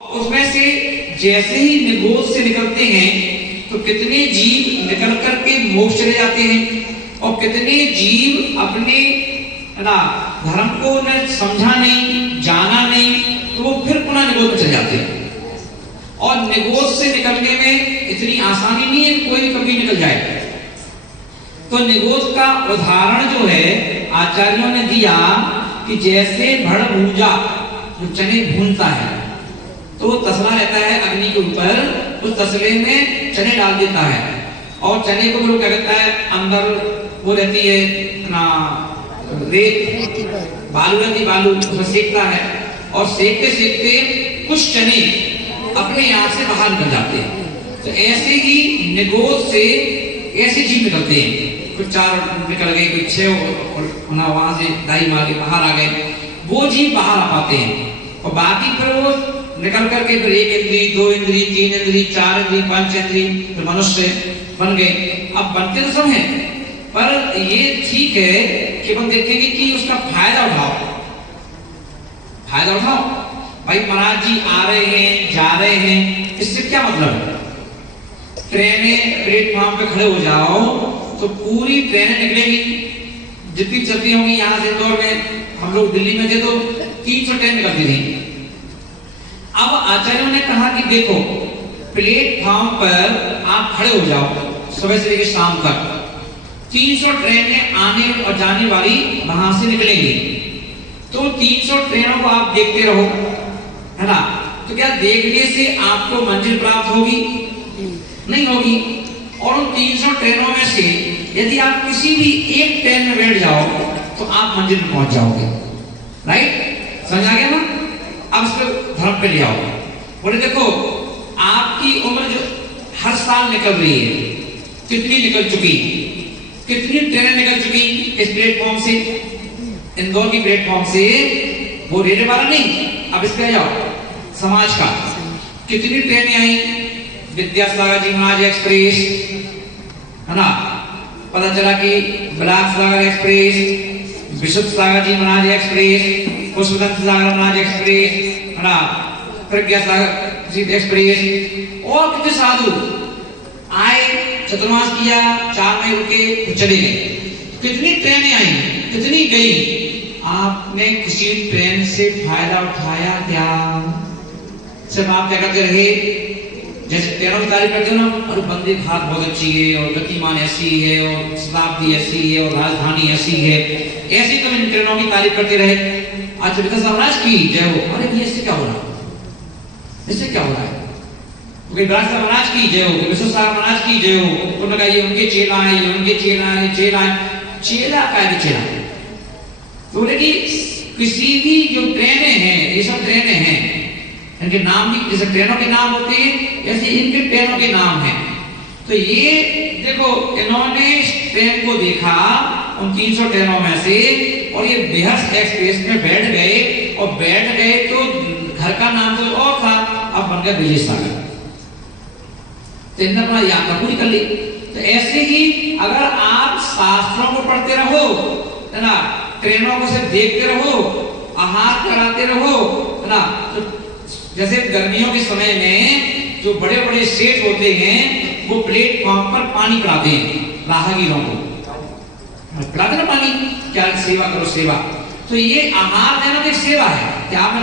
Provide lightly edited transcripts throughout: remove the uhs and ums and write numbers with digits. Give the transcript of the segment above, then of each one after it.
उसमें से जैसे ही निगोज से निकलते हैं तो कितने जीव निकल करके मोक्ष चले जाते हैं और कितने जीव अपने ना धर्म को न समझा नहीं, जाना नहीं, तो वो फिर पुनः निगोज में चले जाते हैं। और निगोज से निकलने में इतनी आसानी नहीं है कि कोई भी कभी निकल जाए। तो निगोज का उदाहरण जो है आचार्यों ने दिया कि जैसे भड़ भूजा जो चने भूनता है तो तसला रहता है अग्नि के ऊपर, उस तसले में चने डाल देता है और चने को वो क्या कहता है अंदर वो रहती है ना रेत बालू रहती, बालू उसमें सेकता है और सेकते सेकते कुछ चने अपने यहाँ से बाहर निकल जाते हैं। तो ऐसे ही निगोज से ऐसे जीव निकलते हैं, कुछ 4 निकल गए, कुछ 6 और वहां से दाई मार के बाहर आ गए, वो जीव बाहर आ पाते हैं। और बाकी फिर वो निकल करके फिर 1 इंद्री, 2 इंद्री, 3 इंद्री, 4 इंद्री, 5 इंद्री, फिर मनुष्य बन गए। अब बनते तो सब हैं, पर ये ठीक है कि हम देखेंगे कि उसका फायदा उठाओ, फायदा उठाओ। भाई महाराज जी आ रहे हैं, जा रहे हैं, इससे क्या मतलब है? ट्रेनें प्लेटफॉर्म पे खड़े हो जाओ तो पूरी ट्रेनें निकलेंगी, जितनी चलती होंगी। यहाँ से इंदौर में हम लोग दिल्ली में थे तो 300 ट्रेन निकलती थी। अब आचार्यों ने कहा कि देखो प्लेटफॉर्म पर आप खड़े हो जाओ सुबह से लेकर शाम तक, 300 ट्रेनें आने और जाने वाली वहां से निकलेंगी। तो 300 ट्रेनों को आप देखते रहो, है ना? तो क्या देखने से आपको मंजिल प्राप्त होगी? नहीं होगी। और उन 300 ट्रेनों में से यदि आप किसी भी एक ट्रेन में बैठ जाओ तो आप मंजिल में पहुंच जाओगे। राइट? समझ आ गया ना? अब इस पर धर्म पे ले आओ। बोले देखो आपकी उम्र जो हर साल निकल रही है, कितनी निकल चुकी, कितनी ट्रेनें निकल चुकी इस प्लेटफॉर्म से, इंदौर की प्लेटफॉर्म से, वो रेलवे वाला नहीं। अब इस पे आ जाओ, समाज का कितनी ट्रेनें आई, विद्यासागर जी महाराज एक्सप्रेस, है ना? पता चला कि बिलास सागर एक्सप्रेस, विशुद्ध सागर जी महाराज एक्सप्रेस, पुष्पदंत सागर महाराज एक्सप्रेस, है ना? प्रज्ञा सागर जी एक्सप्रेस, और कितने साधु आए, चतुर्मास किया, 4 महीने रुके तो चले गए। कितनी ट्रेनें आई, कितनी गई, आपने किसी ट्रेन से फायदा उठाया क्या? सिर्फ आप क्या करते रहे, जैसे ट्रेनों की तारीफ करते हो ना, और वंदे भारत बहुत अच्छी है और गतिमान ऐसी है और शताब्दी ऐसी है और राजधानी ऐसी है, ऐसी तुम इन ट्रेनों की तारीफ करते रहे। अच्छा विकास महाराज की जय हो, अरे ये इससे क्या हो रहा है, इससे क्या हो रहा है? महाराज की जय हो, विश्व सागर महाराज की जय हो, उन्होंने कहा ये उनके चेला है, ये उनके चेला है, चेला है, चेला का है चेला। तो बोले कि किसी भी जो ट्रेनें हैं, ये सब ट्रेनें हैं, इनके नाम भी जैसे ट्रेनों के नाम होते हैं ऐसे इनके ट्रेनों के नाम हैं। तो ये देखो इन्होंने ट्रेन को देखा उन 300 ट्रेनों में से, और ये बेहस एक्सप्रेस में बैठ गए, और बैठ गए तो घर का नाम तो और था, अब बन गया विजय सागर। तो इन्होंने अपना यात्रा पूरी कर ली। तो ऐसे ही अगर आप शास्त्रों को पढ़ते रहो, है ना, ट्रेनों को सिर्फ देखते रहो, आहार कराते रहो, है ना, तो जैसे गर्मियों के समय में जो बड़े बड़े सेठ होते हैं वो प्लेटफॉर्म पर पानी पिलाते हैं राहगीरों को, पिलाते ना पानी, क्या सेवा करो सेवा। तो ये आहार देना तो एक सेवा है कि आपने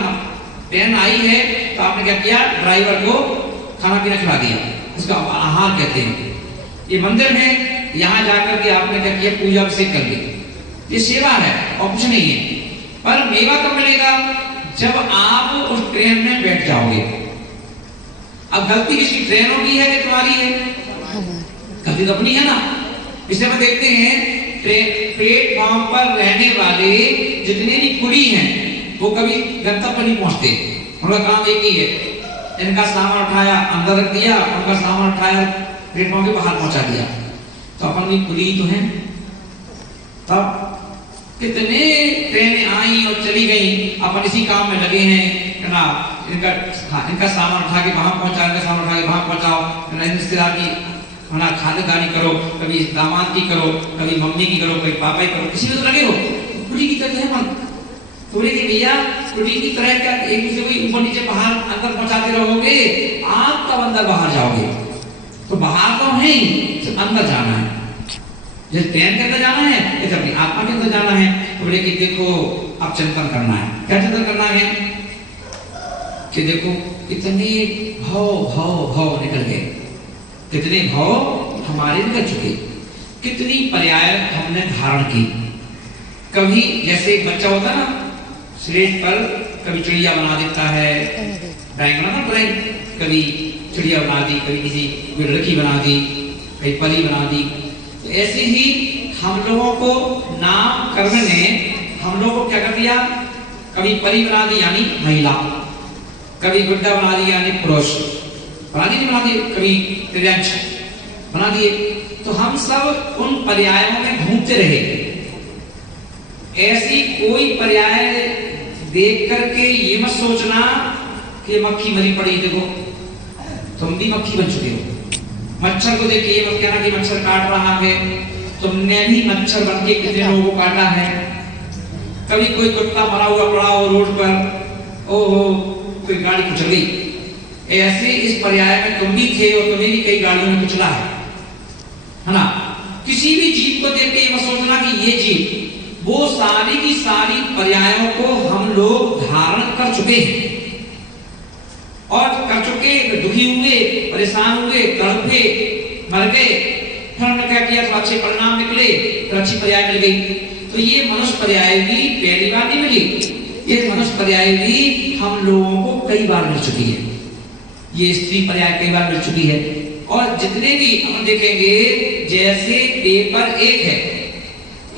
ट्रेन आई है तो आपने क्या किया, ड्राइवर को खाना पीना खिला दिया, इसका आहार कहते हैं। ये मंदिर में यहाँ जाकर के आपने क्या किया, पूजा अभिषेक कर ली, ये सेवा है और कुछ नहीं है। पर मेवा कब मिलेगा, जब आप उस ट्रेन में बैठ जाओगे। अब गलती किसकी, ट्रेनों की है कि तुम्हारी है? गलती तो अपनी है ना। इसलिए हम देखते हैं प्लेटफॉर्म पर रहने वाले जितने भी कुली हैं वो कभी गंतव्य नहीं पहुंचते, उनका काम एक ही है, इनका सामान उठाया अंदर रख दिया, उनका सामान उठाया प्लेटफॉर्म के बाहर पहुंचा दिया। तो अपन भी कुली तो हैं। तब कितने ट्रेनें आई और चली गई, अपन इसी काम में लगे हैं, है ना? इनका सामान उठा के वहां पहुंचाओ, इनका सामान उठा के वहां पहुंचाओ, रिश्तेदार की, है ना, खातिरदारी करो, कभी दामाद की करो, कभी मम्मी की करो, कभी पापा की करो, किसी में तो लगे हो। कुली की तरह है मन, थोड़ी की भैया कुली की तरह क्या एक दूसरे को ऊपर नीचे बाहर अंदर पहुंचाते करोगे आप तब अंदर बाहर जाओगे। तो बाहर तो है ही, सिर्फ अंदर जाना है। जैसे ट्रेन के अंदर जाना है, जैसे अपनी आत्मा के अंदर जाना है। तो बोले कि देखो अब चिंतन करना है। क्या चिंतन करना है कि देखो कितने भाव निकल गए, कितने भाव हमारे निकल चुके, कितनी पर्याय हमने धारण की। कभी जैसे एक बच्चा होता है ना, स्लेट पर कभी चिड़िया बना देता है, ड्राइंग बनाना ड्राइंग, कभी चिड़िया बना दी, कभी किसी लड़की बना दी, कभी परी बना दी। तो ऐसे ही हम लोगों को नामकरण ने हम लोगों को क्या कर दिया, कभी परी बना दी यानी महिला, कभी गुड्डा बना दिया यानी पुरुष, बना दिए, कभी त्रियंश बना दिए। तो हम सब उन पर्यायों में घूमते रहे। ऐसी कोई पर्याय देख करके ये मत सोचना कि मक्खी मरी पड़ी, देखो तुम भी मक्खी बन चुके हो। मच्छर को देख के ये मत कहना कि मच्छर काट रहा है, तुमने भी मच्छर बन के कितने लोगों को काटा है। कभी कोई कुत्ता मरा हुआ पड़ा हो रोड पर, ओहो कोई गाड़ी कुचल गई, ऐसे इस पर्याय में तुम भी थे और तुम्हें भी कई गाड़ियों में कुचला है ना। किसी भी जीव को देख के ये मत सोचना कि ये जीव, वो सारी की सारी पर्यायों को हम लोग धारण कर चुके हैं और कर चुके, दुखी हुए, परेशान हुए, तड़पे, मर गए, फिर हमने क्या किया तो अच्छे परिणाम निकले, तो अच्छी पर्याय मिल गई। तो ये मनुष्य पर्याय भी पहली बार नहीं मिली, ये मनुष्य पर्याय भी हम लोगों को कई बार मिल चुकी है, ये स्त्री पर्याय कई बार मिल चुकी है। और जितने भी हम देखेंगे, जैसे पेपर एक है,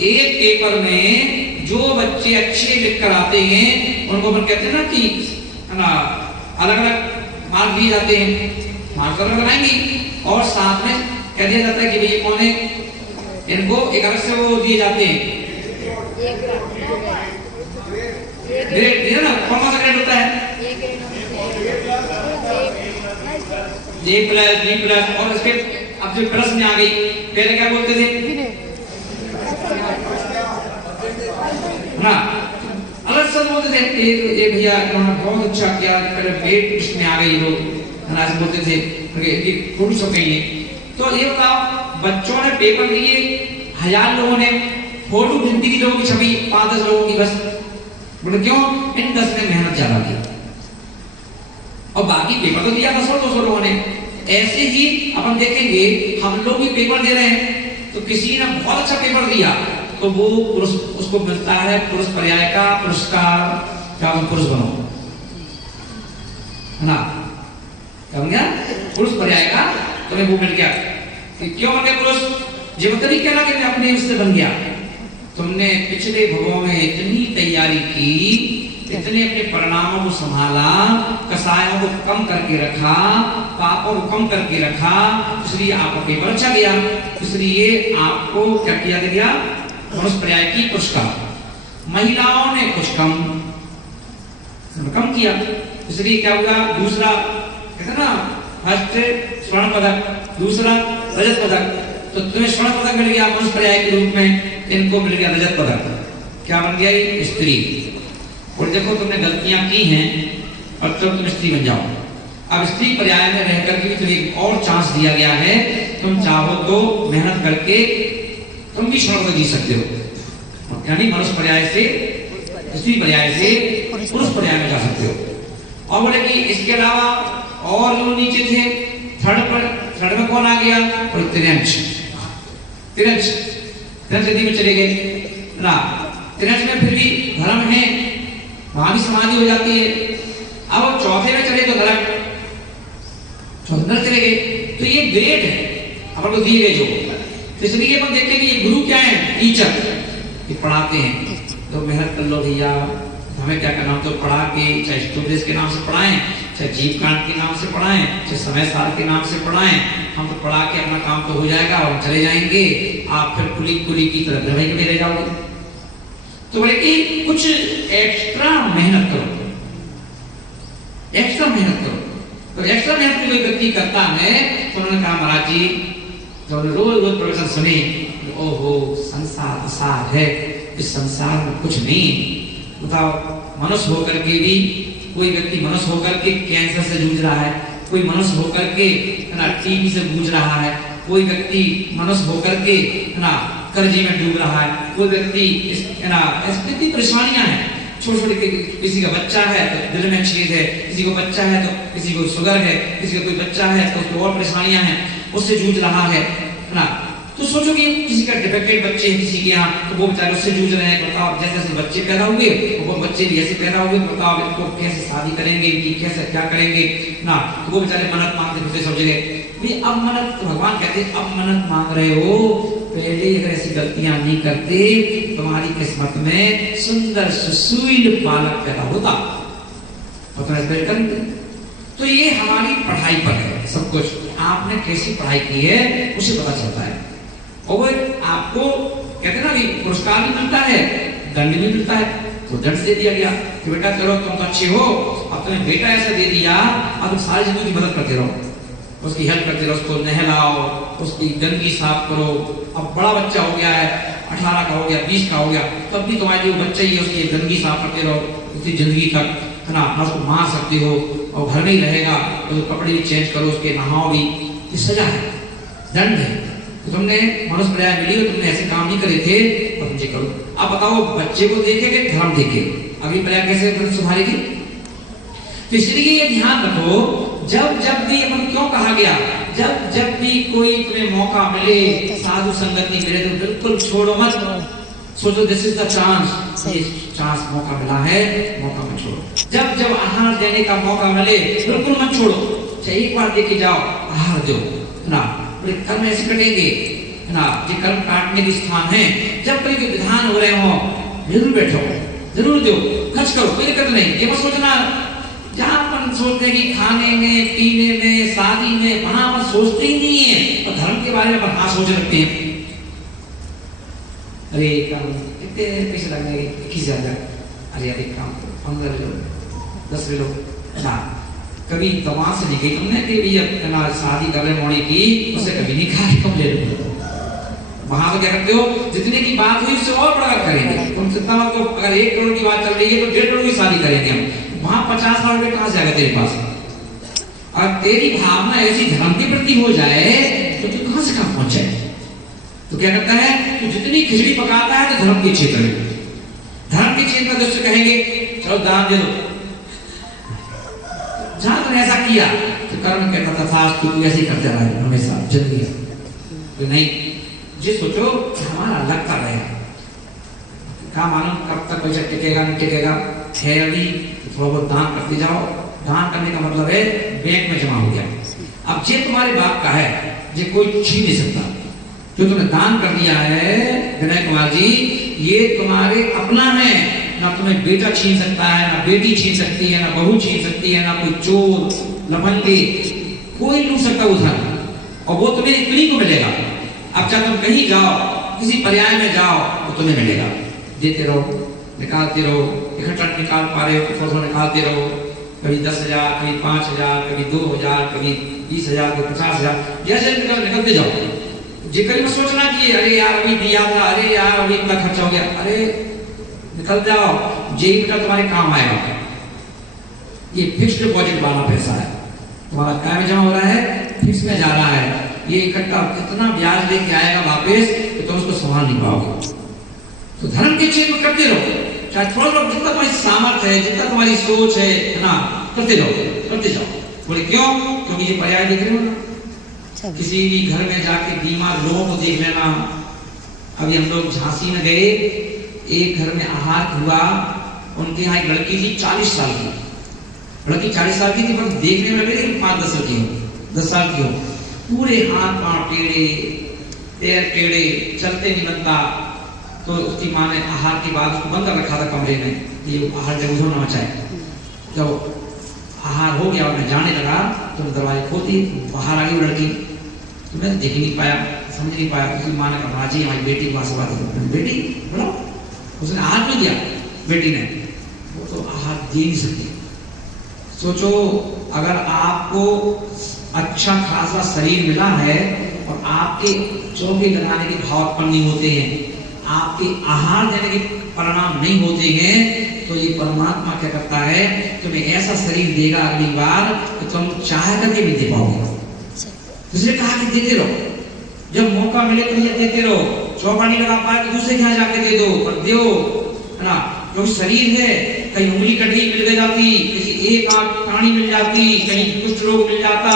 एक पेपर में जो बच्चे अच्छे लिख कर आते हैं उनको अपन कहते हैं ना कि अलग अलग मार्क दिए जाते हैं, मार्क अलग लगाएंगे और साथ में कह दिया जाता है कि भैया कौन है, इनको एक अलग से वो दिए जाते हैं ग्रेड, ना कौन सा ग्रेड होता है, A प्लस, B प्लस। और उसके अब जो प्लस में आ गई, पहले क्या बोलते थे ना, अलग से बोलते थे ये भैया इन्होंने बहुत अच्छा किया, पहले ग्रेड इसमें आ गई लोग, है ना, ऐसे बोलते थे कि पुरुष हो गई है। तो ये बताओ, बच्चों ने पेपर लिए 1000 लोगों ने, फोटो गिनती की लोगों की छवी 5-10 लोगों की बस, बोले क्यों, इन 10 ने मेहनत ज्यादा की और बाकी पेपर तो दिया 100-200 लोगों ने। ऐसे ही अपन देखेंगे, हम लोग भी पेपर दे रहे हैं, तो किसी ने बहुत अच्छा पेपर दिया तो वो पुरुष, उसको मिलता है पुरुष पर्याय का पुरस्कार, क्या पुरुष बनो, है ना, क्या बन गया पुरुष पर्याय का, तुम्हें वो मिल गया। क्यों बन गया पुरुष, जीवन तभी कहना कि मैं अपने उससे बन गया, तुमने पिछले भवों में इतनी तैयारी की, इतने अपने परिणामों को संभाला, कसायों को कम करके रखा, पापों को कम करके रखा, इसलिए आपका पेपर अच्छा गया, इसलिए आपको क्या किया गया, मनुष्य पर्याय की पुरस्कार। महिलाओं ने कुछ कम किया, इसलिए क्या हुआ, दूसरा कहते ना फर्स्ट स्वर्ण पदक, दूसरा रजत पदक, तो तुम्हें स्वर्ण पदक मिल गया मनुष्य पर्याय के रूप में, इनको मिल गया रजत पदक। क्या बन गया, ये स्त्री। और देखो तुमने गलतियां की हैं और तो तुम स्त्री बन जाओ। अब स्त्री पर्याय में रह करके भी तुम्हें एक और चांस दिया गया है, तुम चाहो तो मेहनत करके तुम भी स्वर्ण जी सकते हो, यानी मनुष्य पर्याय से स्त्री पर्याय से पुरुष पर्याय में जा सकते हो। और बोले कि इसके अलावा और जो नीचे थे, थर्ड में कौन आ गया, त्रियंश नदी में चले गए ना। त्रियंश में फिर भी धर्म है, वहां भी समाधि हो जाती है। अब चौथे में चले तो नरक, चौथे चले गए, तो ये ग्रेड है अपन को दिए गए जो। तो इसलिए अपन देखते हैं कि ये गुरु क्या है, टीचर, ये पढ़ाते हैं, तो मेहनत कर लो भैया, हमें क्या करना, तो पढ़ा के चाहे स्टूडेंट्स के नाम से पढ़ाएं, चाहे जीव कांड के नाम से पढ़ाएं, चाहे समय सार के नाम से पढ़ाएं, हम तो पढ़ा के अपना काम तो हो जाएगा और चले जाएंगे, आप फिर कुली की तरह रह के रह जाओगे। तो बोले कि कुछ एक्स्ट्रा मेहनत करो, एक्स्ट्रा मेहनत करो। तो एक्स्ट्रा मेहनत कोई व्यक्ति करता है, तो उन्होंने कहा महाराज जी, जब रोज प्रवचन सुने, ओहो संसार सार है, इस संसार में कुछ नहीं, बताओ मनुष्य होकर के भी कोई व्यक्ति मनुष्य होकर के कैंसर से जूझ रहा है, कोई मनुष्य होकर के ना टीबी से जूझ रहा है, कोई व्यक्ति मनुष्य होकर के ना कर्जे में डूब रहा है, कोई व्यक्ति ना ऐसी कितनी परेशानियां हैं। छोटे छोटे किसी का बच्चा है तो दिल में छेद है, किसी को बच्चा है तो किसी को शुगर है, किसी का कोई बच्चा है तो उसको और परेशानियां हैं, उससे जूझ रहा है ना। तो सोचो कि किसी का डिफेक्टेड बच्चे हैं किसी के यहाँ, तो वो बेचारे उससे जूझ रहे हैं। बताओ जैसे जैसे बच्चे पैदा हुए वो बच्चे भी ऐसे पैदा हुए, बताओ इनको कैसे शादी करेंगे, इनकी कैसे क्या करेंगे ना। तो वो बेचारे मन्नत मांगते फिरते सब जगह। अब मन्नत भगवान कहते अब मन्नत मांग रहे हो, पहले अगर ऐसी गलतियां नहीं करते तुम्हारी किस्मत में सुंदर सुशील बालक पैदा होता। तो ये हमारी पढ़ाई पर है सब कुछ, आपने कैसी पढ़ाई की है उसे पता चलता है। और आपको कहते ना कि पुरस्कार भी मिलता है, दंड भी मिलता है। तो दंड दे दिया गया कि बेटा चलो तुम तो अच्छे हो, अब तुम्हें बेटा ऐसा दे दिया, अब तुम सारी जिंदगी की मदद करते रहो, उसकी हेल्प करते रहो, उसको नहलाओ, उसकी गंदगी साफ करो। अब बड़ा बच्चा हो गया है, 18 का हो गया, 20 का हो गया, तब भी तुम्हारे जो बच्चा ही है उसकी गंदगी साफ करते रहो उसकी जिंदगी तक, है ना। उसको मार सकते हो और घर में ही रहेगा तो कपड़े भी चेंज करो, उसके नहाओ भी, ये सजा है, दंड है। तो तुमने मनुष्य पर्याय मिली हो, तुमने ऐसे काम नहीं करे थे तो मुझे करो। अब बताओ बच्चे को देखे कि धर्म देखे, अगली पर्याय कैसे सुधारेगी। तो इसलिए ये ध्यान रखो, जब जब भी अपन क्यों कहा गया, जब जब भी कोई तुम्हें मौका मिले, साधु संगत नहीं मिले तो बिल्कुल छोड़ो मत। सोचो दिस इज द चांस, ये चांस मौका मिला है, मौका मत छोड़ो। जब जब आहार देने का मौका मिले बिल्कुल मत छोड़ो, चाहे एक बार देके जाओ, आहार दो ना। कर्म ऐसे कटेंगे ना, ये कर्म काटने के स्थान है। जब कोई विधान हो रहे हो जरूर बैठो, जरूर दो, खर्च करो, कोई दिक्कत नहीं। ये मत सोचना जहां अपन सोचते हैं कि खाने में, पीने में, शादी में, वहां अपन सोचते ही नहीं है। और धर्म के बारे में अपन हाँ सोच रखते हैं, अरे काम कितने पैसे लगेंगे, 21,000, अरे यार एक काम 15 ले लो, 10 ले लो ना। कभी दिमाग से नहीं गई तुमने कि भैया शादी कर रहे मोड़ी की, उससे कभी नहीं कहा कि तुम ले लो। वहां तो क्या करते हो, जितने की बात हुई उससे और बड़ा करेंगे। तुम जितना को अगर 1 करोड़ की बात चल रही है तो 1.5 करोड़ की शादी करेंगे हम, वहां 50 लाख रुपए कहां से आएगा तेरे पास। और तेरी भावना ऐसी धर्म के प्रति हो जाए तो तू कहां से कहां पहुंचे। तो क्या करता है, तो जितनी खिचड़ी पकाता है तो धर्म के क्षेत्र में, धर्म के क्षेत्र में दोस्तों कहेंगे चलो दान दे दो। जहां तुमने ऐसा किया तो कर्म कहता था तू ऐसे ही करते रहा हमेशा जिंदगी। तो नहीं, ये सोचो हमारा लगता रहेगा, क्या मालूम कब तक पैसा टिकेगा नहीं टिकेगा, है अभी थोड़ा बहुत दान करते जाओ। दान करने का मतलब है बैंक में जमा हो गया। अब ये तुम्हारे बाप का है, ये कोई छीन नहीं सकता। जो तुमने दान कर दिया है विनय कुमार जी, ये तुम्हारे अपना है, ना तुम्हें बेटा छीन सकता है, ना बेटी छीन सकती है, ना बहू छीन सकती है, ना कोई चोर लफंगे कोई लूट सकता उधर, और वो तुम्हें इतनी को मिलेगा। अब चाहे तुम कहीं जाओ, किसी पर्याय में जाओ तो तुम्हें मिलेगा। देते रहो, निकालते रहो, इकट्ठा निकाल पा रहे हो तो थोड़ा निकालते रहो, कभी 10,000, कभी 5,000, कभी 2,000, कभी 20,000, कभी 50,000, जैसे निकलते जाओ। जी कभी मत सोचना कि अरे यार अभी दिया था, अरे यार अभी इतना खर्चा हो गया, अरे निकल जाओ, जे बेटा तुम्हारे काम आएगा। ये फिक्स्ड डिपॉजिट वाला पैसा है, तुम्हारा क्या में जमा हो रहा है, फिक्स में जा रहा है। ये इकट्ठा कितना ब्याज लेके आएगा वापस तो तुम उसको संभाल नहीं पाओगे। तो धर्म के क्षेत्र में करते रहो, चाहे थोड़ा थोड़ा जितना तुम्हारी सामर्थ्य है, जितना तुम्हारी सोच है ना, करते रहो, करते जाओ। बोले क्यों, क्योंकि ये पर्याय देख रहे हो ना, किसी भी घर में जाके बीमार लोगों को देख लेना। अभी हम लोग झांसी में गए, एक घर में आहार हुआ, उनके यहाँ एक लड़की थी 40 साल की, लड़की 40 साल की थी, पर देखने में लगे 5-10 साल की हो, 10 साल की हो, पूरे हाथ पांव टेढ़े, पैर टेढ़े, चलते नहीं बनता। तो उसकी माँ ने आहार की बात उसको बंद कर रखा था कमरे में, ये आहार जब उधर ना मचाए। जब आहार हो गया और मैं जाने लगा तो दरवाजे खोलती, बाहर आ गई लड़की, तो मैं देख नहीं पाया, समझ नहीं पाया। उसकी माँ ने कहा जी हमारी बेटी के पास बात है, बेटी बोलो, उसने आहार नहीं दिया बेटी ने, वो तो आहार दे नहीं सकती। सोचो अगर आपको अच्छा खासा शरीर मिला है और आपके चौके लगाने के भाव उत्पन्न नहीं होते हैं, आपके आहार देने के परिणाम नहीं होते हैं, तो ये परमात्मा क्या करता है, तुम्हें ऐसा शरीर देगा अगली बार कि तुम चाह करके भी दे पाओगे। दूसरे कहा कि देते रहो, जब मौका मिले तो ये देते रहो, चौका नहीं लगा पाए तो दूसरे के यहाँ जाके दे दो, पर दो, है ना। जो शरीर है, कहीं उंगली कटी मिल जाती, किसी एक आंख कानी मिल जाती, कहीं कुछ रोग मिल जाता,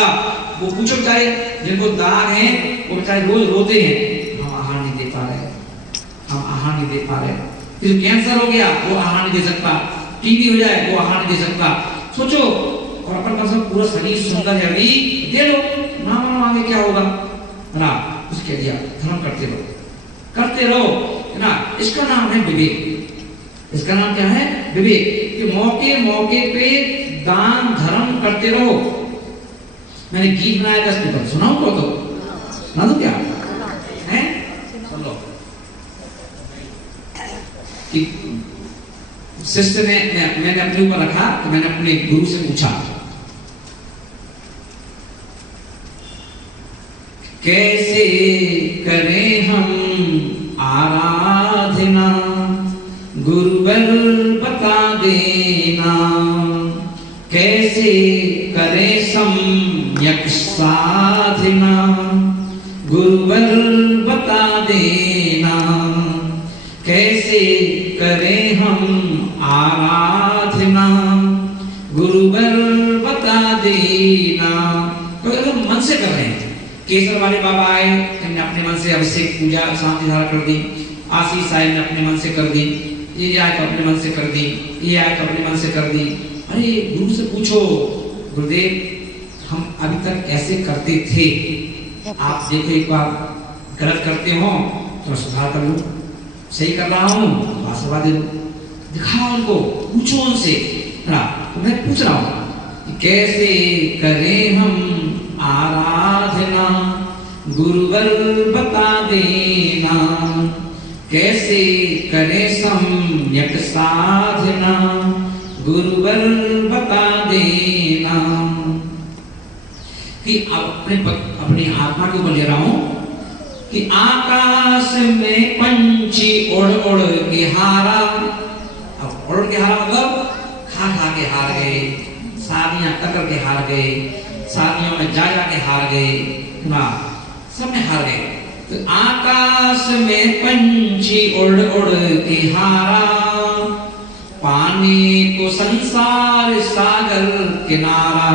वो पूछो बेचारे जिनको दाग है वो बेचारे रोज रोते हैं, हम आहार नहीं दे पा रहे, हम आहार नहीं दे पा रहे। किसी कैंसर हो गया वो आहार नहीं दे सकता, टीबी हो जाए वो आहार नहीं दे सकता। सोचो, और अपन पास पूरा शरीर सुंदर है, अभी दे लो ना, आगे क्या होगा, है ना। उसके लिए धर्म करते रहो, करते रहो, है ना। इसका नाम है विवेक। इसका नाम क्या है? विवेक। कि मौके मौके पे दान धर्म करते रहो। मैंने गीत बनाया था इसके ऊपर, सुनाऊं तो सुना दो क्या है? सुन लो। शिष्य ने मैंने अपने ऊपर रखा तो मैंने अपने गुरु से पूछा, कैसे करें हम आराधना, गुरुवर बता देना, कैसे करें सम्यक साधना, गुरुवर बता देना, कैसे करें हम आराधना, गुरुवर बता देना। तो अगर मन से कर रहे हैं, केसर वाले बाबा आए, हमने अपने मन से अभिषेक पूजा शांति धारा कर दी, आशीष साहिब ने अपने मन से कर दी, ये आए तो अपने मन से कर दी, ये आए तो अपने मन से कर दी। अरे गुरु से पूछो, गुरुदेव हम अभी तक ऐसे करते थे, आप देखो एक बार गलत करते हो तो सुधार कर लो, सही कर रहा हूँ तो आशीर्वाद दे दो, दिखाओ उनको, पूछो उनसे, है ना। तो मैं पूछ रहा हूँ कि कैसे करें हम आराधना, गुरुवर बता देना, कैसे करें सम्यक साधना, गुरुवर बता देना। कि अपनी आत्मा के ऊपर ले रहा हूं कि आकाश में पंछी उड़ उड़ के हारा। अब उड़ के हारा मतलब खा खा के हार गए, शादियां कर के हार गए, शादियों में जा के हार गए ना, सब में हार गए। तो आकाश में पंछी उड़ उड़ के हारा, पाने को संसार सागर किनारा।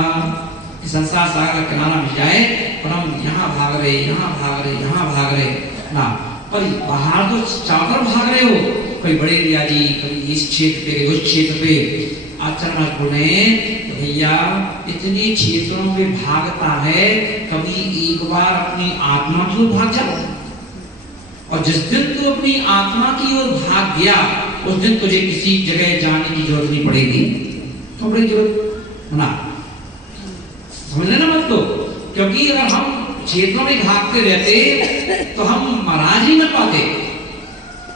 संसार सागर किनारा मिल जाए पर हम यहाँ भाग रहे, यहाँ भाग रहे, यहाँ भाग रहे ना, पर बाहर तो चाकर भाग रहे हो, कोई बड़े लिया जी, कभी इस क्षेत्र पे, उस क्षेत्र पे। आचरण बोले भैया इतने क्षेत्रों पे भागता है, कभी एक बार अपनी आत्मा की ओर भाग जाओ। और जिस दिन तू अपनी आत्मा की ओर भाग गया, उस दिन तुझे किसी जगह जाने की जरूरत नहीं पड़ेगी। तो बड़ी जरूरत है ना, समझ लेना मत तो। क्योंकि अगर हम क्षेत्रों में भागते रहते तो हम महाराज ही न पाते।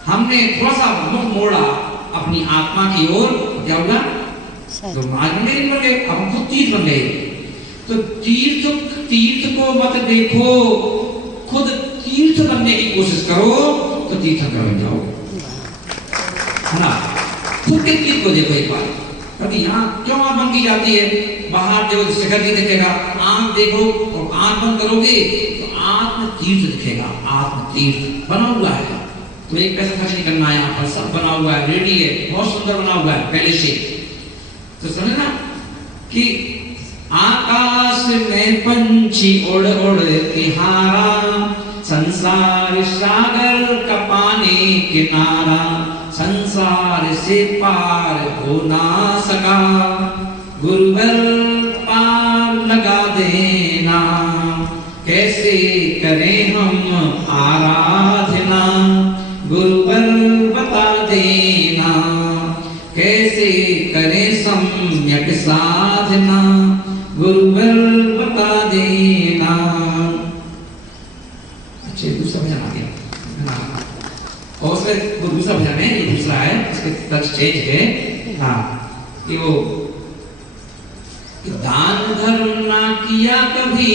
हमने थोड़ा सा मुख मोड़ा अपनी आत्मा की ओर, क्या हुआ? तो महाराज बन गए, अब हम खुद तीर्थ बन गए। तो तीर्थ को मत देखो, खुद तीर्थ बनने की कोशिश करो तो तीर्थंकर बन जाओ, है ना। खुद के तीर्थ को देखो एक बार। कभी यहाँ क्यों आंख बंद की जाती है? बाहर देखो तो शिखर जी दिखेगा, आंख देखो और आंख बंद करोगे तो आत्म तीर्थ दिखेगा। आत्म तीर्थ बना हुआ है, तो एक पैसा खर्च नहीं करना है, यहाँ पर सब बना हुआ है, रेडी है, बहुत सुंदर बना हुआ है पहले से। तो समझे ना कि आकाश में पंछी उड़ उड़ के हारा, संसार सागर का पानी किनारा, संसार से पार हो ना सका, गुरुवर पार लगा देना, कैसे करें हम आराधना, गुरुवर बता देना, कैसे करें सम्यक साधना, गुरुवर बता देना। अच्छा दूसरा भजन आ गया, और उसमें वो दूसरा भजन है, ये दूसरा है, इसके टच चेंज है। हाँ कि वो दान धर्म ना किया कभी,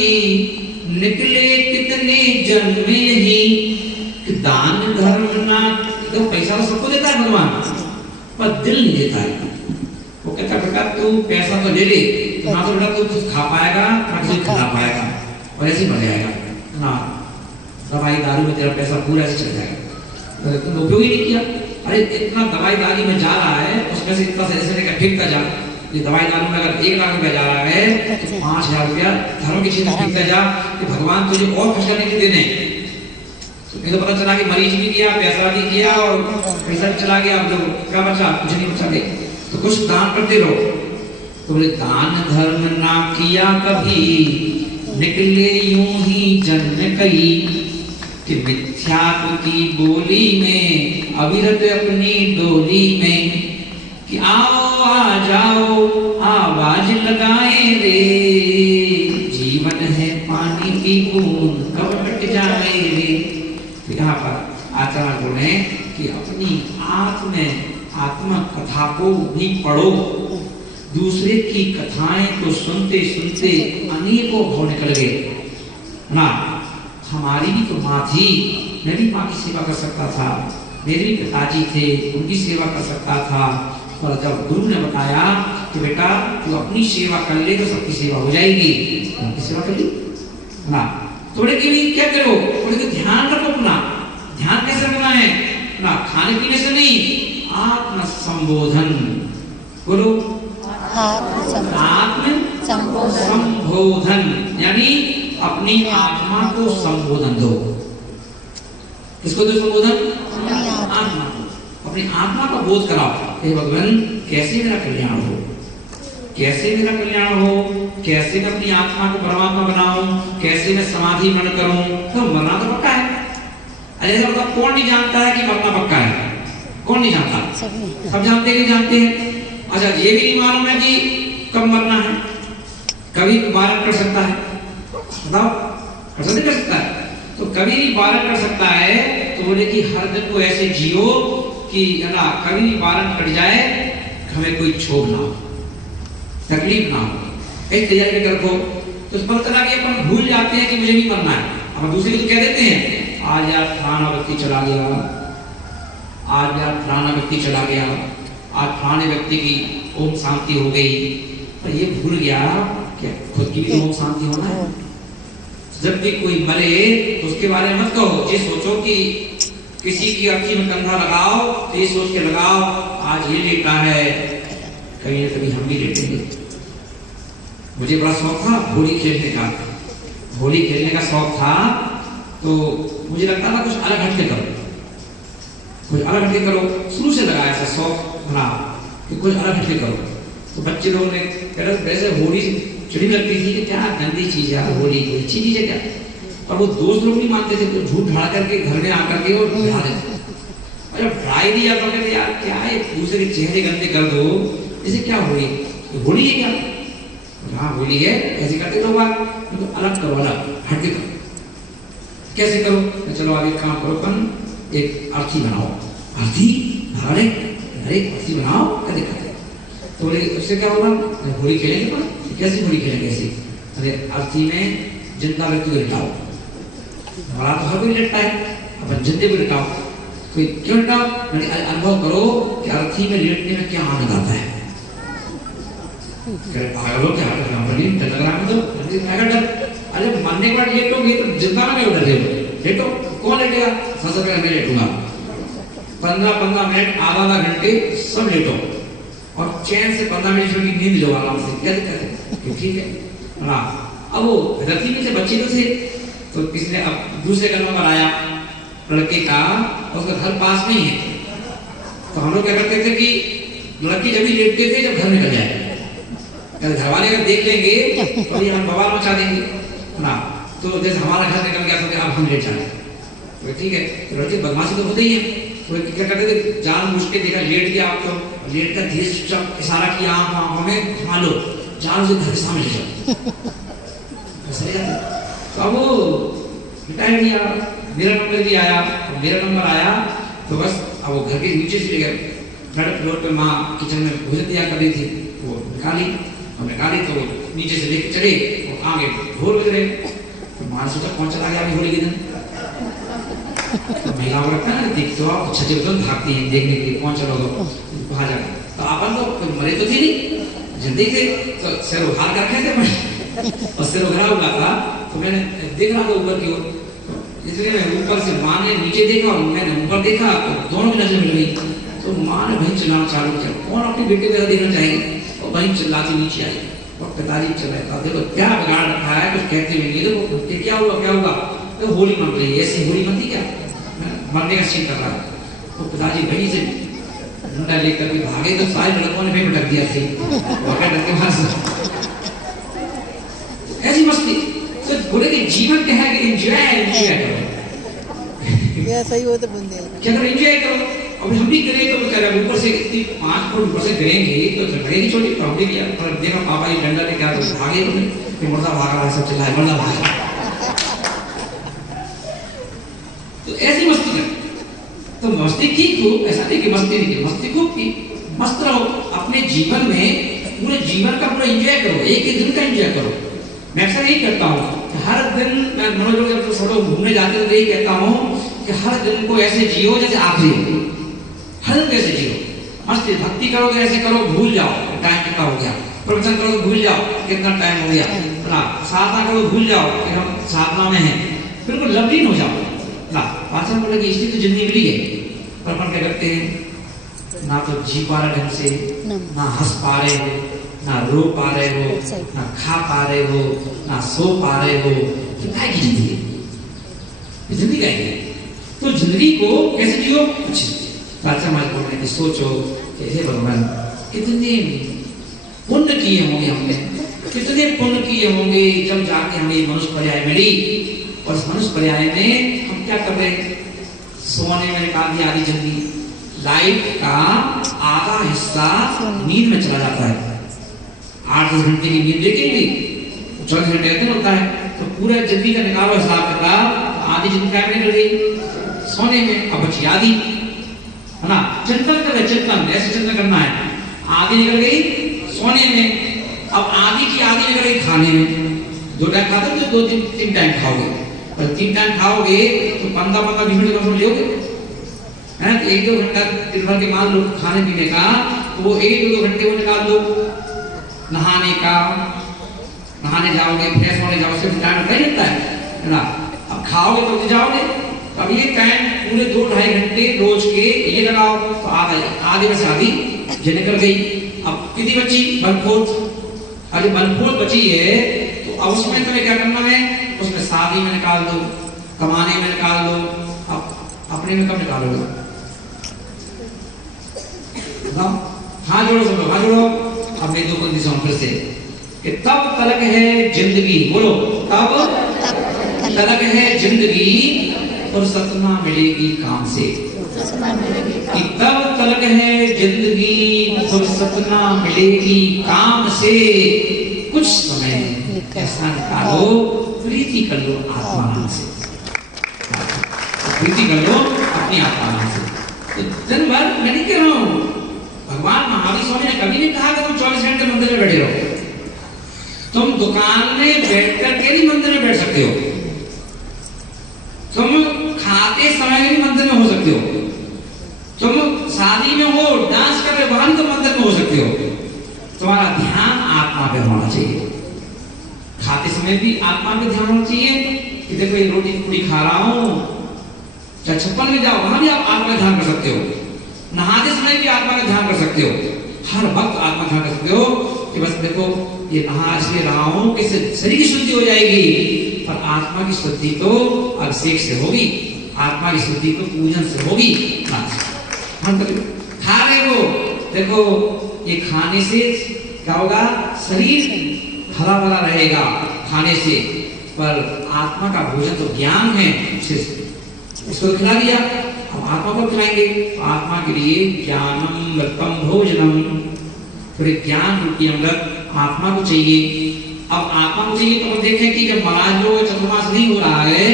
निकले कितने जन्म ही। दान धर्म ना, तो पैसा तो सबको देता है भगवान, पर दिल नहीं देता है। वो कहता बेटा तू पैसा तो ले ले, ना तो बेटा तू कुछ खा पाएगा ना कुछ खिला पाएगा और ऐसे ही मर जाएगा ना, दवाई दारू में तेरा पैसा पूरा ऐसे चल जाएगा। तो तुम उपयोग ही नहीं किया। अरे इतना दवाई दारू में जा रहा है, उसमें से इतना से ऐसे फेंकता जा। ये दवाई दारू में अगर 1 लाख रुपया जा रहा है तो 5,000 रुपया धर्म की चीज में फेंकता जा कि भगवान तुझे और खर्च करने के लिए दे दें। नहीं तो पता चला कि मरीज भी किया, पैसा भी किया और पैसा भी चला गया, अब तो क्या बचा? कुछ नहीं बचा। दे तो कुछ दान करते रहो। तो बोले दान धर्म ना किया कभी, निकले यूं ही जन्म कई, कि मिथ्या की बोली में अविरत अपनी डोली में, कि आओ आ जाओ आवाज लगाए रे, जीवन है पानी की बूंद कब हट जाए रे। यहाँ पर आचार्य बोले कि अपनी आत्म कथा को भी पढ़ो। दूसरे की कथाएं तो सुनते सुनते अनेकों भाव निकल गए ना। हमारी भी तो माँ थी, मैं भी माँ की सेवा कर सकता था, मेरे भी पिताजी थे, उनकी सेवा कर सकता था। और जब गुरु ने बताया कि बेटा तू अपनी सेवा कर ले तो सबकी सेवा हो जाएगी, उनकी सेवा कर ली ना। थोड़े के लिए क्या करो, थोड़े के ध्यान रखो अपना। ध्यान कैसे रखना है ना? खाने पीने से नहीं, आत्म संबोधन। बोलो आत्म संबोधन, यानी अपनी आत्मा को संबोधन दो। किसको दो संबोधन? आत्मा को। अपनी आत्मा का बोध कराओ, हे भगवान कैसे मेरा कल्याण हो, कैसे मेरा कल्याण हो, कैसे मैं अपनी आत्मा को परमात्मा बनाऊं, कैसे मैं समाधि मन करूं। तो मरना तो पक्का है। अरे मतलब कौन नहीं जानता है कि मरना पक्का है? कौन नहीं जानता? सब जानते हैं, जानते हैं। अच्छा ये भी नहीं मालूम है कि कब मरना है, कभी बारह कर सकता है, बताओ कर सकता है। तो कभी भी बारह कर सकता है, तो बोले कि हर दिन को ऐसे जियो कि ना कभी बारह कट जाए, हमें कोई क्षोभ ना हो, तकलीफ ना हो, एक तैयारी कर रखो। तो पता चला कि अपन भूल जाते हैं कि मुझे भी मरना है। हम दूसरे को कह देते हैं आज यार फलाना व्यक्ति चला गया, आज यार फलाना व्यक्ति चला गया, आज फलाने व्यक्ति की ओम शांति हो गई, पर ये भूल गया क्या खुद की भी ओम शांति होना है। जब भी कोई मरे तो उसके बारे में मत कहो, ये सोचो कि किसी की अर्थी में कंधा लगाओ तो ये सोच के लगाओ आज ये लेटा है, कभी ना कभी हम भी लेटेंगे। मुझे बड़ा शौक था होली खेलने का, होली खेलने का शौक था। तो मुझे लगता था कुछ अलग हटके करो, कुछ अलग हटके करो, शुरू से लगाया ऐसा शौक बना कि कुछ अलग हटके करो। तो बच्चे लोगों ने वैसे होली चिड़ी लगती थी कि क्या गंदी चीज है होली, कोई अच्छी चीज है क्या? पर वो दोस्त लोग नहीं मानते थे, तो झूठ ढाल करके घर में आकर के और ढा देते। और जब ढाई दिया तो कहते यार क्या है, दूसरे के चेहरे गंदे कर दो, इसे क्या होली? तो होली है क्या? हाँ होली है, ऐसे करते लोग बात, तो अलग करो, अलग हटके करो। कैसे करो? तो चलो आगे काम करो, अपन एक अर्थी बनाओ, अर्थी अरे अर्थी बनाओ, क्या दिक्कत है? तो बोले उससे क्या होगा, होली खेलेंगे। पर कैसे होली खेलेंगे? ऐसे अरे अर्थी में जिंदा व्यक्ति को लिटाओ, हमारा तो हर कोई लिटता है, अपन जिंदे को लिटाओ। तो क्यों लिटाओ? अनुभव करो कि अर्थी में लेटने में क्या आनंद आता है। अरे मरने के बाद लेटोगे तो जिंदा में क्यों डरे? लेटो, कौन लेटेगा? सबसे पहले मैं लेटूंगा 15-15 मिनट, आधा घंटे सब लेटो और चैन से 15 मिनट की नींद लो आराम से। क्या दिक्कत है? ठीक है ना। अब वो रथी में से बच्चे तो थे, तो किसी ने अब दूसरे का नंबर आया लड़के का, उसका घर पास में ही है। तो हम लोग क्या करते थे कि लड़की जब भी लेटते थे जब घर निकल जाए, घर वाले अगर देख लेंगे तो ये हम बवाल मचा देंगे ना। तो जैसे हमारा घर निकल गया तो अब हम लेट जाए, तो ठीक है। तो लड़के बदमाशी तो होते ही है। तो क्या करते थे, जान बुझ के देखा लेट गया, आप तो लेट कर धीरे से इशारा किया आंखों में, घुमा लो, जान से घर के सामने जाओ। तो अब वो रिटायर किया, मेरा नंबर भी आया, मेरा नंबर आया तो बस अब वो घर के नीचे से लेकर थर्ड फ्लोर पे माँ किचन में भोजन तैयार कर रही थी, वो निकाली तो नीचे से लेकर चले और आगे ढोल बज रहे। तो माँ सोचा कौन चला गया अभी होली के दिन। तो महिलाओं को लगता है ना, देखते हो आप छज्जे पर भागती हैं देखने के लिए कौन चला होगा। वहां जाके तो अपन तो मरे तो थे नहीं, जिंदगी थे, तो सिर उखाड़ कर रखे थे मैं और सिर उखड़ा हुआ था। तो मैंने देख रहा था ऊपर की ओर, इसलिए मैं ऊपर से माँ ने नीचे देखा और मैंने ऊपर देखा, तो दोनों की नजर मिल गई। तो माँ ने वहीं चिल्लाना चालू किया, कौन अपने बेटे को देखना चाहेंगे, और वहीं चिल्लाती नीचे आई और पिताजी चल रहा था, देखो क्या बिगाड़ रखा है, कुछ कहते हुए नहीं, देखो क्या हुआ क्या हुआ, तो होली मन रही है, ऐसी होली मनती क्या, मरने का सीन कर रहा है। तो पिताजी वहीं से डंडा लेकर के भागे, तो सारे लड़कों ने भी भटक दिया थे ऐसी मस्ती। तो बोले कि जीवन क्या है कि एंजॉय करो, ये सही हो तो बंदे क्या करो, एंजॉय करो। अभी हम भी गिरे तो बेचारा ऊपर से इतनी 5 फुट ऊपर से गिरेंगे तो लगेगी छोटी प्रॉब्लम किया, पर देखा पापा ये डंडा लेके आके भागे, तो मुर्दा भाग रहा है, सब चिल्लाए मुर्दा भाग रहा है। तो ऐसी मस्ती कर, तो मस्ती की खूब, ऐसा नहीं कि मस्ती नहीं की, मस्ती खूब की, मस्त रहो अपने जीवन में, पूरे जीवन का पूरा एंजॉय करो, एक ही दिन का एंजॉय करो। मैं अक्सर यही करता हूँ कि हर दिन मैं मनोरंजन जब छोड़ो घूमने जाते तो यही कहता हूँ कि हर दिन को ऐसे जियो जैसे आखिरी हो, हर दिन कैसे जियो, मस्ती भक्ति करो तो ऐसे करो भूल जाओ टाइम कितना हो गया, प्रवचन करो तो भूल जाओ कितना टाइम हो गया ना, साधना करो भूल जाओ कि हम साधना में हैं, बिल्कुल लवलीन हो जाओ ना। पाचन बोले कि इसलिए तो जिंदगी मिली है, पर अपन क्या करते हैं, ना तो जी पा रहे ढंग से, ना हंस पा रहे हो, ना रो पा रहे हो, ना खा पा रहे हो, ना सो पा रहे हो, तो क्या की जिंदगी, जिंदगी क्या है। तो जिंदगी को कैसे जियो, कुछ राजा महाराज बोल रहे थे, सोचो कि हे भगवान कितने पुण्य किए होंगे हमने, कितने पुण्य किए होंगे जब जाके हमें मनुष्य पर्याय मिली, और इस मनुष्य पर्याय में हम क्या कर रहे हैं, सोने में निकाल दिया आधी जिंदगी, लाइफ का आधा हिस्सा नींद में चला जाता है। 8-10 घंटे की नींद देखेंगे 24 घंटे का दिन होता है, तो पूरा जिंदगी का निकालो हिसाब किताब, आधी जिंदगी क्या निकल गई सोने में, अब बची आधी, है ना, चिंतन कर रहे, चिंतन ऐसे चिंतन करना है, आधी निकल गई सोने में, अब आधी की आधी निकल गई खाने में। 2 टाइम खाते तो 2-3 टाइम खाओगे, पर 3 टाइम खाओगे तो 15-20 मिनट का लोगे, है ना, 1-2 घंटा दिन भर के मान लो खाने पीने का, तो वो 1-2 घंटे वो निकाल दो नहाने का, नहाने जाओगे फ्रेश होने जाओगे, सिर्फ टाइम नहीं लगता है ना, अब खाओगे तो जाओगे, अब ये टाइम पूरे 2-2.5 घंटे रोज के ये लगाओ, तो आधे में से आधी जो निकल गई। अब कितनी बची, 1/4, अरे 1/4 बची है, तो अब उसमें तुम्हें क्या करना है, उसमें शादी में निकाल दो, कमाने में निकाल दो, अब अपने में कब निकालोगे, हाँ जोड़ो सब, हाँ जोड़ो अपने 2 कंडीशन फिर से, कि तब तलक है जिंदगी, बोलो तब तलक है जिंदगी, फुर्सत ना मिलेगी काम से, कि तब तलक है जिंदगी, फुर्सत ना मिलेगी काम से, कुछ समय ऐसा निकालो, प्रीति कर लो आत्मा नाम से, प्रीति कर लो अपनी आत्मा नाम से। तो दिन भर मैं नहीं कह रहा हूँ, भगवान महावीर स्वामी ने कभी नहीं कहा कि तुम 24 घंटे मंदिर में बैठे रहो, तुम दुकान में बैठ करके भी मंदिर में बैठ सकते हो, तुम खाते समय भी मंदिर में हो सकते हो, तुम शादी में हो डांस कर रहे वहां तो मंदिर में हो सकते हो, तुम्हारा ध्यान आत्मा पे होना चाहिए। खाते समय भी आत्मा पे ध्यान होना चाहिए कि देखो ये रोटी पूरी खा रहा हूँ, चाहे 56 में जाओ वहां भी आप आत्मा का ध्यान कर सकते हो, नहाते समय भी आत्मा का ध्यान कर सकते हो, हर वक्त आत्मा ध्यान कर सकते हो कि बस देखो ये नहा इसलिए रहा हूं कि शरीर की शुद्धि हो जाएगी, पर आत्मा की शुद्धि तो अभिषेक से होगी, आत्मा की शुद्धि तो पूजन से होगी। हम खा रहे हो, देखो ये खाने से क्या होगा, शरीर हरा भरा रहेगा खाने से, पर आत्मा का भोजन तो ज्ञान है, उसको खिला दिया, अब आत्मा को खिलाएंगे, आत्मा के लिए ज्ञानम रत्तम भोजनम, फिर ज्ञान रूपी अमृत आत्मा को चाहिए। अब आत्मा को चाहिए तो हम देखें कि जब महाराज जो चतुर्मास नहीं हो रहा है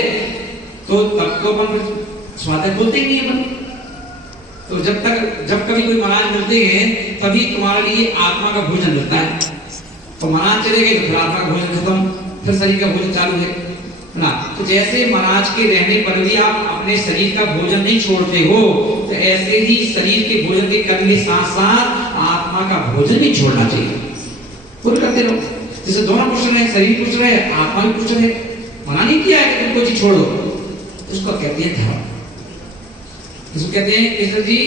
तो तब तो अपन स्वागत बोलते ही नहीं अपन, तो जब कभी कोई महाराज मिलते हैं तभी तुम्हारे लिए आत्मा का भोजन मिलता है, तो महाराज चले गए तो फिर आत्मा का भोजन खत्म, फिर शरीर का भोजन चालू है। ना। तो जैसे महाराज के रहने पर भी आप अपने शरीर का भोजन नहीं छोड़ते हो, तो ऐसे ही शरीर के भोजन के करने के साथ साथ आत्मा का भोजन भी छोड़ना चाहिए। पूरे करते रहो, जैसे दोनों पुरुष है, शरीर पुरुष है, आत्मा भी पुरुष है। मना नहीं किया है कि तुम कोई चीज छोड़ो, उसको कहते हैं धर्म। इसको कहते हैं केशव जी,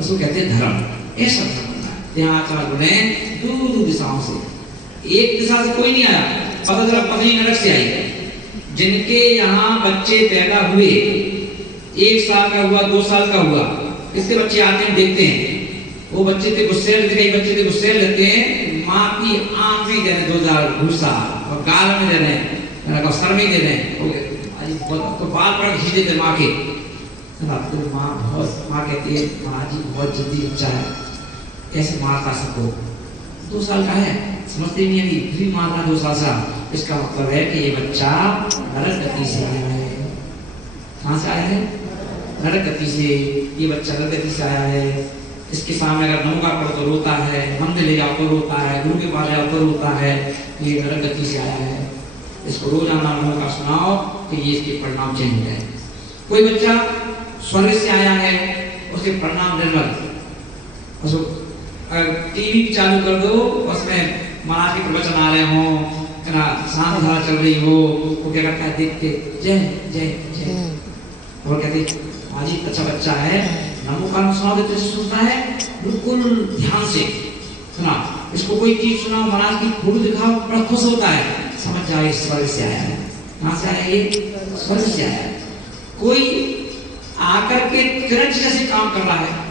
उसको कहते हैं धर्म। ऐसा धर्म यहाँ आचार्य बोले दूर दूर दिशाओं से, एक दिशा से कोई नहीं आया। पता चला पत्नी नरक से आई। जिनके यहाँ बच्चे पैदा हुए, 1 साल का हुआ, 2 साल का हुआ, किसके बच्चे आते हैं देखते हैं, वो बच्चे थे गुस्से रहते, कई बच्चे थे गुस्से रहते हैं, माँ की आंख में दे रहे 2000 घूसा, और गाल में दे रहे हैं, सर में दे रहे हैं, तो बाल पर खींच देते माँ के। तो माँ बहुत, माँ कहती है माँ जी बहुत जल्दी बच्चा है, कैसे मारता सबको, 2 साल का है, समझते नहीं है, फिर मारना 2 साल का। इसका मतलब है कि ये बच्चा नरक गति से आया है। कहाँ से आया है? नरक गति से। ये बच्चा नरक गति से आया है। इसके सामने अगर नमका पढ़ो तो रोता है, मंदिर ले जाओ तो रोता है, गुरु के पास जाओ तो रोता है, ये नरक गति से आया है। इसको रोजाना नमका सुनाओ कि ये इसके परिणाम चेंज हो जाए। कोई बच्चा स्वर्ग से आया है, उसके परिणाम निर्मल। उसको टीवी चालू कर दो, उसमें महाराज के प्रवचन आ रहे हो, शांत धारा चल रही हो, वो क्या करता है देख के जय जय जय, और कहते माँ जी अच्छा बच्चा है, नमो का सुनाओ देते सुनता है बिल्कुल ध्यान से सुना। इसको कोई चीज सुनाओ, महाराज की फोटो दिखाओ, बड़ा खुश होता है, समझ जाए स्वर्ग से आया है। कहाँ से आया? ये स्वर्ग से आया है। कोई आकर के तुरंत जैसे काम कर रहा है,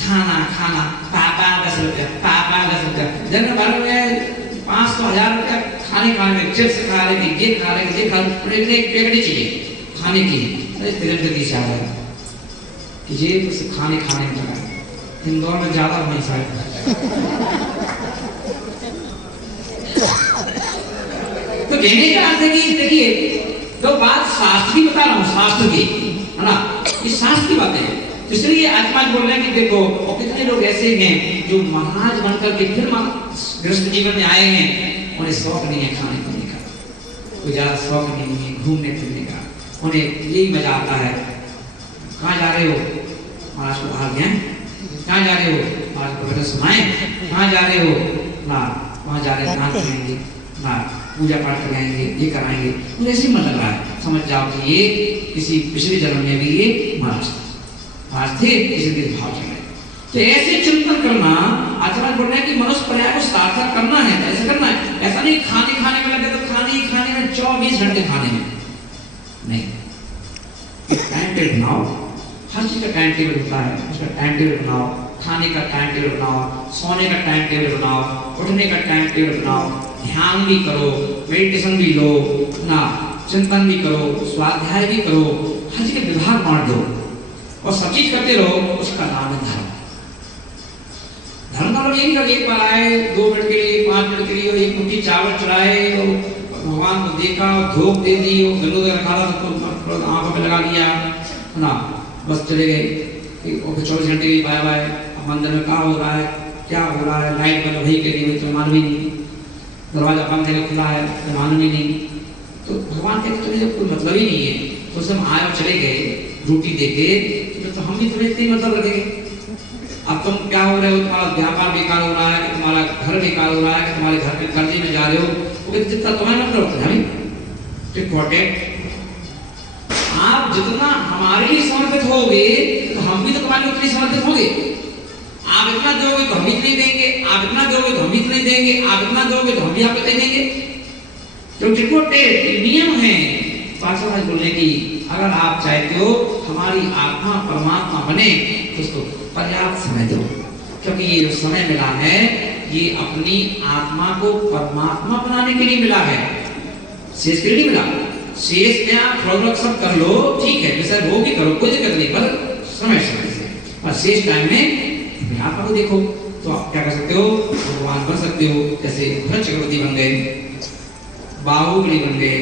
खाना खाना पापा 10 रुपया, पापा 10 रुपया, जन भर में 500-1000 रुपया खाने में, चिप्स खा रहे, ये खा रहे, ये खा रहे, एक पैकेट चाहिए खाने की। अरे तिरंग गति से आ रहा है कि ये तो खाने में लगा है। इंदौर में ज्यादा नहीं शायद। तो कहने का अर्थ है कि देखिए, तो बात शास्त्र की बता रहा हूँ, शास्त्र की, है ना, ये शास्त्र की बातें हैं। इसलिए आत्मा बोल रहे हैं कि देखो, और कितने लोग ऐसे हैं जो महाराज बनकर के फिर गृहस्थ जीवन में आए हैं, उन्हें शौक नहीं है खाने पीने का, कोई ज्यादा शौक नहीं है घूमने फिरने का, उन्हें यही मजा आता है। कहाँ जा रहे हो? महाराज को बाहर गए। कहाँ जा रहे हो? महाराज को बेटा सुनाए। कहाँ जा रहे हो? ना वहाँ जा रहे दान करेंगे, ना पूजा पाठ कराएंगे, ये कराएंगे, उन्हें ऐसे मन लग रहा है। समझ जाओ कि ये किसी पिछले जन्म में भी ये महाराज थे, किसी के भाव चल रहे। तो ऐसे चिंतन करना, आचार्य बोल रहे हैं कि मनुष्य पर्याय को सार्थक करना है, ऐसे करना है। ऐसा नहीं खाने में लगे तो खाने में 24 घंटे खाने में नहीं। टाइम टेबल बनाओ, हर चीज का टाइम टेबल होता है, उसका टाइम टेबल बनाओ, खाने का टाइम टेबल बनाओ, सोने का टाइम टेबल बनाओ, उठने का टाइम टेबल बनाओ, ध्यान भी करो, मेडिटेशन भी लो ना, चिंतन भी करो, स्वाध्याय भी करो, हर चीज का विभाग बांट दो और सब चीज करते रहो। उसका नाम है धर्म। धर्म मतलब ये नहीं कर एक बार आए 2 मिनट के लिए, 5 मिनट के लिए, एक मुट्ठी चावल चढ़ाए और भगवान को देखा, धूप दे दी, गंदोदर रखा था तो आंखों में लगा दिया, है ना, बस चले गए। और 24 घंटे की बाय बाय। मंदिर में क्या हो रहा है, क्या हो रहा है, लाइट बंद वही के लिए तो मालूम ही नहीं, दरवाजा बंद है खुला है तो मालूम ही नहीं। तो भगवान के तुम्हें जब कोई मतलब ही नहीं है, तो सब आए और चले गए ड्यूटी देके, तो हम भी तुम्हें इतनी मतलब रखेंगे। अब तुम क्या हो रहे हो, तुम्हारा व्यापार बेकार हो रहा है, कि तुम्हारा घर बेकार हो रहा है, कि तुम्हारे घर में कर्जे में जा रहे हो, तो जितना तुम्हें मतलब होता है इम्पोर्टेंट। आप जितना हमारे लिए समर्पित होगे तो हम भी तो तुम्हारे लिए उतने समर्पित होंगे। आप इतना दोगे तो हम भी इतने देंगे, आप इतना दोगे तो हम भी इतने देंगे, आप इतना दोगे तो हम भी आपको इतने देंगे। तो इम्पोर्टेंट नियम है। पार्षद बोलने की, अगर आप चाहते हो हमारी आत्मा परमात्मा बने तो उसको पर्याप्त समय दो, क्योंकि ये जो समय मिला है ये अपनी आत्मा को परमात्मा बनाने के लिए मिला है, शेष के लिए नहीं मिला। शेष में आप थोड़ा सब कर लो, ठीक है, विषय वो भी करो, कोई दिक्कत नहीं, पर समय से। और शेष टाइम में आत्मा को देखो। तो आप क्या कर सकते हो, भगवान बन सकते हो। जैसे भरत चक्रवर्ती बन गए, बाहुबली बन गए,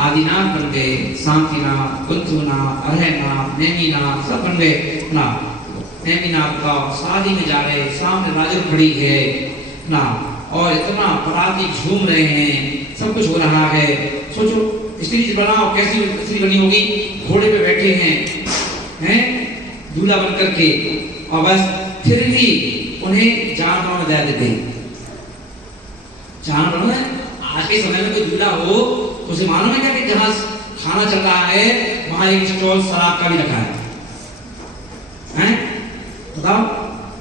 आदिनाथ बन गए, शांतिनाथ, कुंतुनाथ, अरहनाथ, नेमिनाथ सब बन गए ना। नेमिनाथ का शादी में जा रहे, सामने राजू खड़ी है ना, और इतना पराती झूम रहे हैं, सब कुछ हो रहा है। सोचो स्त्री बनाओ, कैसी स्त्री बनी होगी, घोड़े पे बैठे हैं दूल्हा बन करके, और बस फिर भी उन्हें जानवरों में दया देते हैं। जानवरों में आज के समय में कोई दूल्हा हो तो उसे मालूम है क्या कि जहां खाना चल रहा है वहां एक स्टॉल शराब का भी रखा है? बताओ,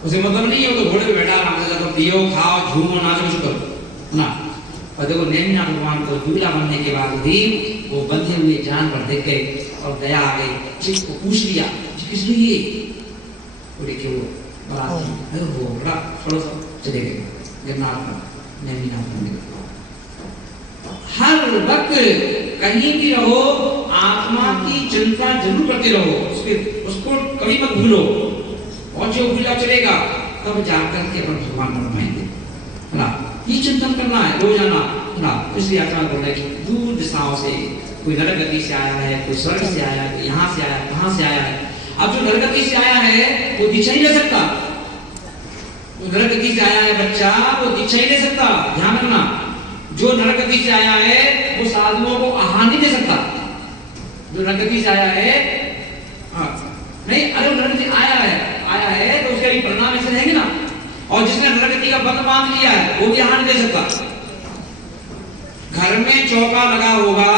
उसे मतलब नहीं है, वो तो घोड़े पे बैठा आराम से, तो पियो खाओ झूमो नाचो कुछ करो ना। और देखो नेमिनाथ भगवान को दूल्हा बनने के बाद भी वो बंधे हुए जानवर देख गए और दया आ गई, जिसको पूछ लिया किस लिए, वो देखिए वो बड़ा थोड़ा सा चले गए गिरनार पर नेमिनाथ बनने। हर वक्त कहीं भी रहो आत्मा की चिंता जरूर करते रहो, उसको कभी मत भूलो, और जो भूला चलेगा तब जाकर के अपन भगवान बन पाएंगे ना। ये चिंतन करना है रोजाना ना। इसलिए आत्मा बोल रहे कि दूर दिशाओं से कोई नरक गति से आया है, कोई स्वर्ग से आया है, कोई यहाँ से आया, कहाँ से आया है। अब जो नरक गति से आया है वो दीक्षा ही ले सकता, जो नरक गति से आया है बच्चा वो दीक्षा ही ले सकता, ध्यान रखना। जो नरक गति से आया है वो साधुओं को आहार नहीं दे सकता। जो नरक गति से आया है नहीं, अरे नरक गति आया है तो उसके भी परिणाम ऐसे रहेंगे ना। और जिसने नरक गति का बंद बांध लिया है वो भी आहार नहीं दे सकता। घर में चौका लगा होगा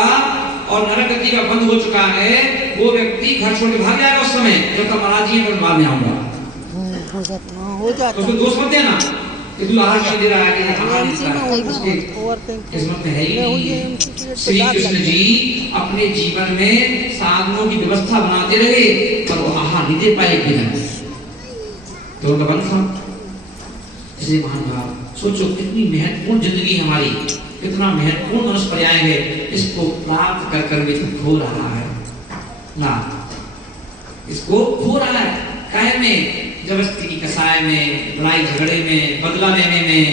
और नरक गति का बंद हो चुका है, वो व्यक्ति घर छोड़ के भाग जाएगा उस समय, जब तक महाराज जी पर बाद में आऊंगा हो जाता। तो उसको दोष मत देना कि तू आहार नहीं दे रहा है, किस्मत में है ही नहीं। श्री कृष्ण जी अपने जीवन में साधनों की व्यवस्था बनाते रहे पर वो आहार नहीं दे पाए बिना, तो उनका बंद था। इसलिए महान भाव सोचो कितनी महत्वपूर्ण जिंदगी हमारी, कितना महत्वपूर्ण मनुष्य पर्याय है, इसको प्राप्त कर कर भी खो रहा है ना, इसको खो रहा है। काहे में? जबरदस्ती की कसाय में, लड़ाई झगड़े में, बदला लेने में,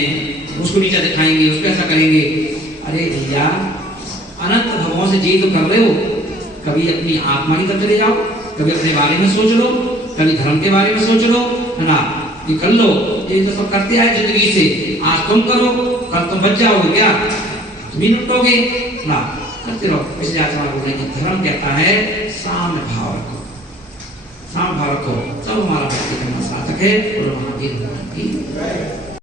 उसको नीचा दिखाएंगे, उसको ऐसा करेंगे। अरे भैया अनंत भवों से जी तो कर रहे हो, कभी अपनी आत्मा की तरफ चले जाओ, कभी अपने बारे में सोच लो, कभी धर्म के बारे में सोच लो, है ना, ये कर लो। ये तो सब करते आए जिंदगी से, आज तुम करो कल तुम बच जाओगे क्या, तुम ही लुटोगे ना, करते रहो। इसलिए आचार्य बोल रहे हैं धर्म कहता है साम्य भाव रखो, साम्य भाव रखो, तब हमारा भक्ति करना सार्थक है और महावीर